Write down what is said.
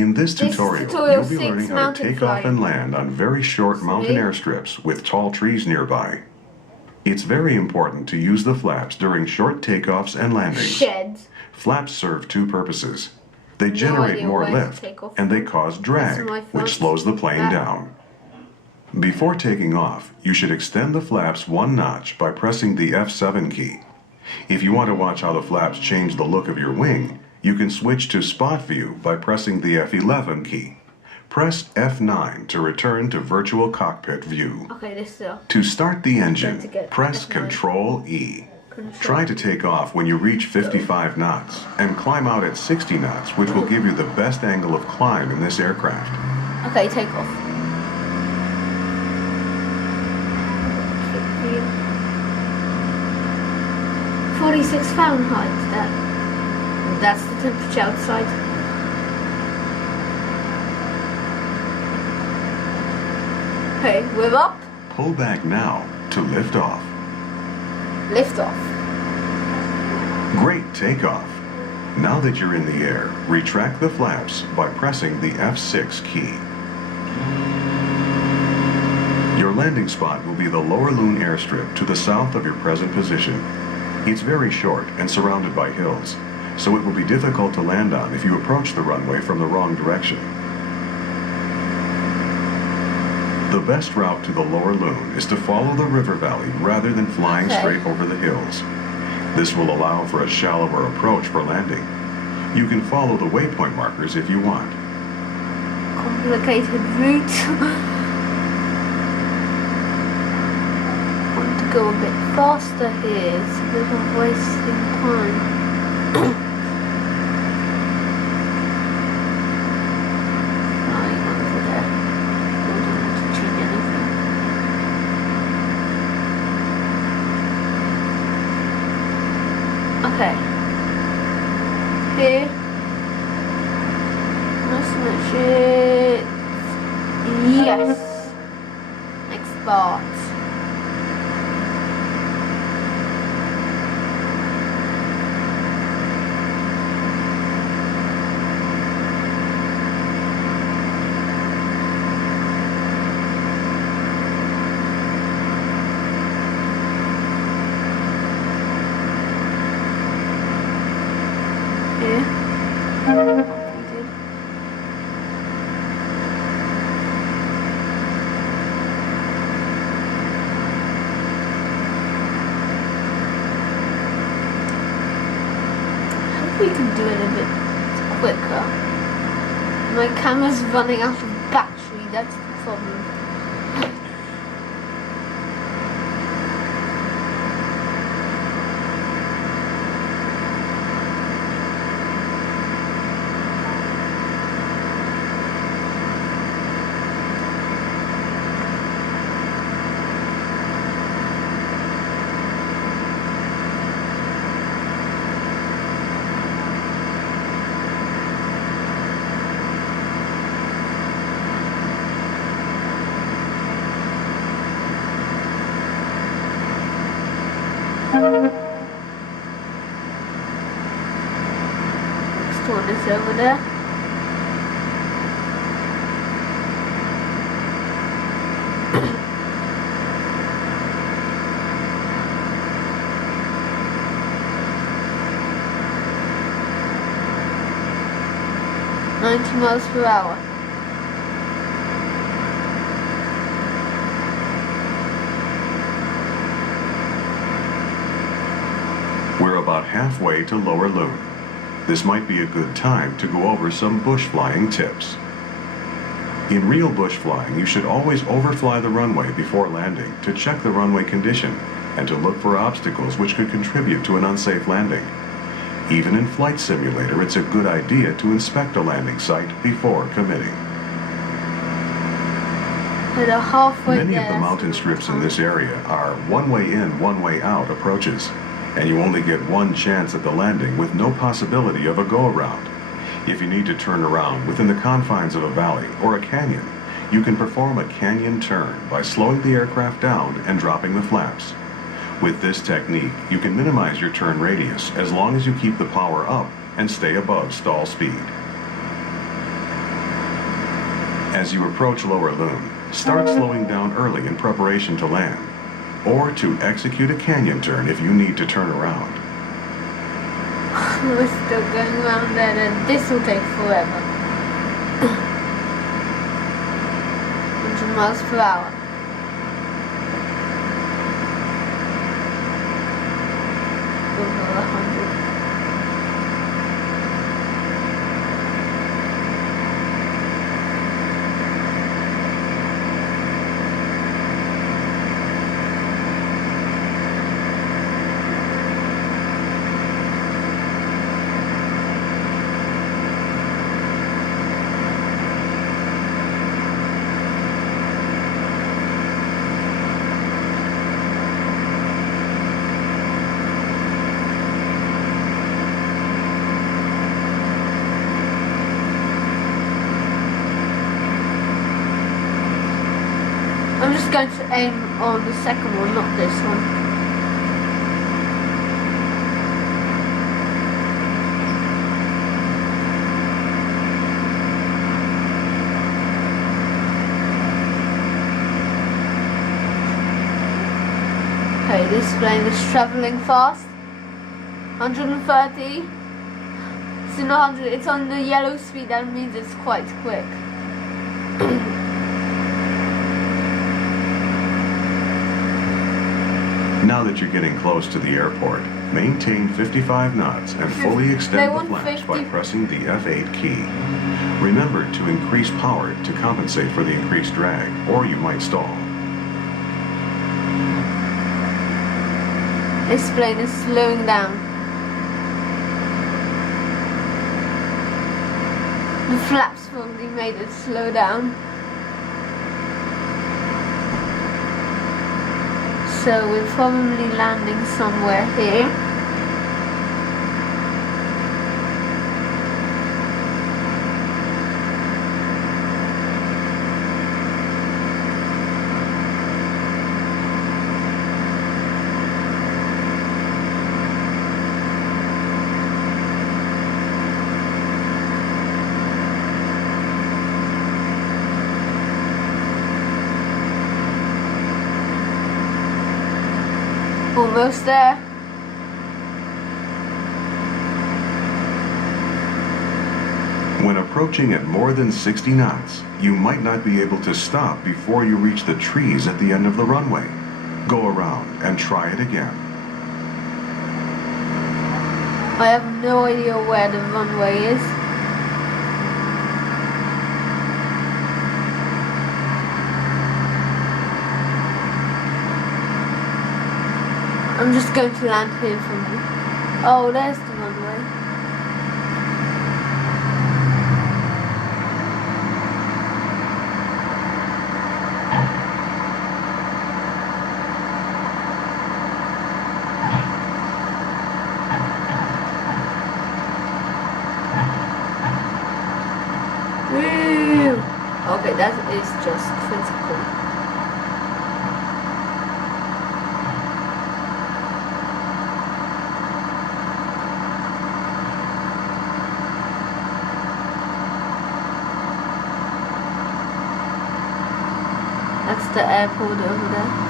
In this tutorial, you'll be 6 learning how to mountain take off flying. and land on very short mountain airstrips with tall trees nearby. It's very important to use the flaps during short takeoffs and landings. Sheds. Flaps serve two purposes. They generate idea more where to lift, take off and they from. cause drag, my which front. slows the plane That. down. Before taking off, you should extend the flaps one notch by pressing the F7 key. If you want to watch how the flaps change the look of your wing, you can switch to spot view by pressing the F11 key. Press F9 to return to virtual cockpit view. Okay, this still. To start the engine, Don't forget press F9. Control E. Try to take off when you reach 55 knots and climb out at 60 knots, which will give you the best angle of climb in this aircraft. Okay, take off. £46 that's the temperature outside. Okay, we're up. Pull back now to lift off. Lift off. Great takeoff. Now that you're in the air, retract the flaps by pressing the F6 key. Your landing spot will be the Lower Loon airstrip to the south of your present position. It's very short and surrounded by hills, so it will be difficult to land on if you approach the runway from the wrong direction. The best route to the Lower Loon is to follow the river valley rather than flying straight over the hills. This will allow for a shallower approach for landing. You can follow the waypoint markers if you want. Complicated route. Want to go a bit faster here. It's a bit of wasting time. Okay. Here. Let's switch it. Yes. Next part. We can do it a bit quicker. My camera's running out of battery, that's the problem. Next one is over there. £90 mph. We're about halfway to Lower Loon. This might be a good time to go over some bush flying tips. In real bush flying, you should always overfly the runway before landing to check the runway condition and to look for obstacles which could contribute to an unsafe landing. Even in Flight Simulator, it's a good idea to inspect a landing site before committing. Many of the mountain strips in this area are one-way in, one-way out approaches, and you only get one chance at the landing with no possibility of a go-around. If you need to turn around within the confines of a valley or a canyon, you can perform a canyon turn by slowing the aircraft down and dropping the flaps. With this technique, you can minimize your turn radius as long as you keep the power up and stay above stall speed. As you approach Lower Loon, start slowing down early in preparation to land, or to execute a canyon turn if you need to turn around. We're still going around there, and this will take forever. 100 miles per hour. Over 100. I'm just going to aim on the second one, not this one. Okay, this plane is travelling fast. 130. It's in 100. It's on the yellow speed. That means it's quite quick. Now that you're getting close to the airport, maintain 55 knots and fully extend the flaps by pressing the F8 key. Remember to increase power to compensate for the increased drag, or you might stall. This plane is slowing down. The flaps probably made it slow down. So we're probably landing somewhere here. Almost there. When approaching at more than 60 knots, you might not be able to stop before you reach the trees at the end of the runway. Go around and try it again. I have no idea where the runway is. I'm just going to land here from you. Oh, there's the runway. Woo! Okay, that is just critical. That's the airport over there.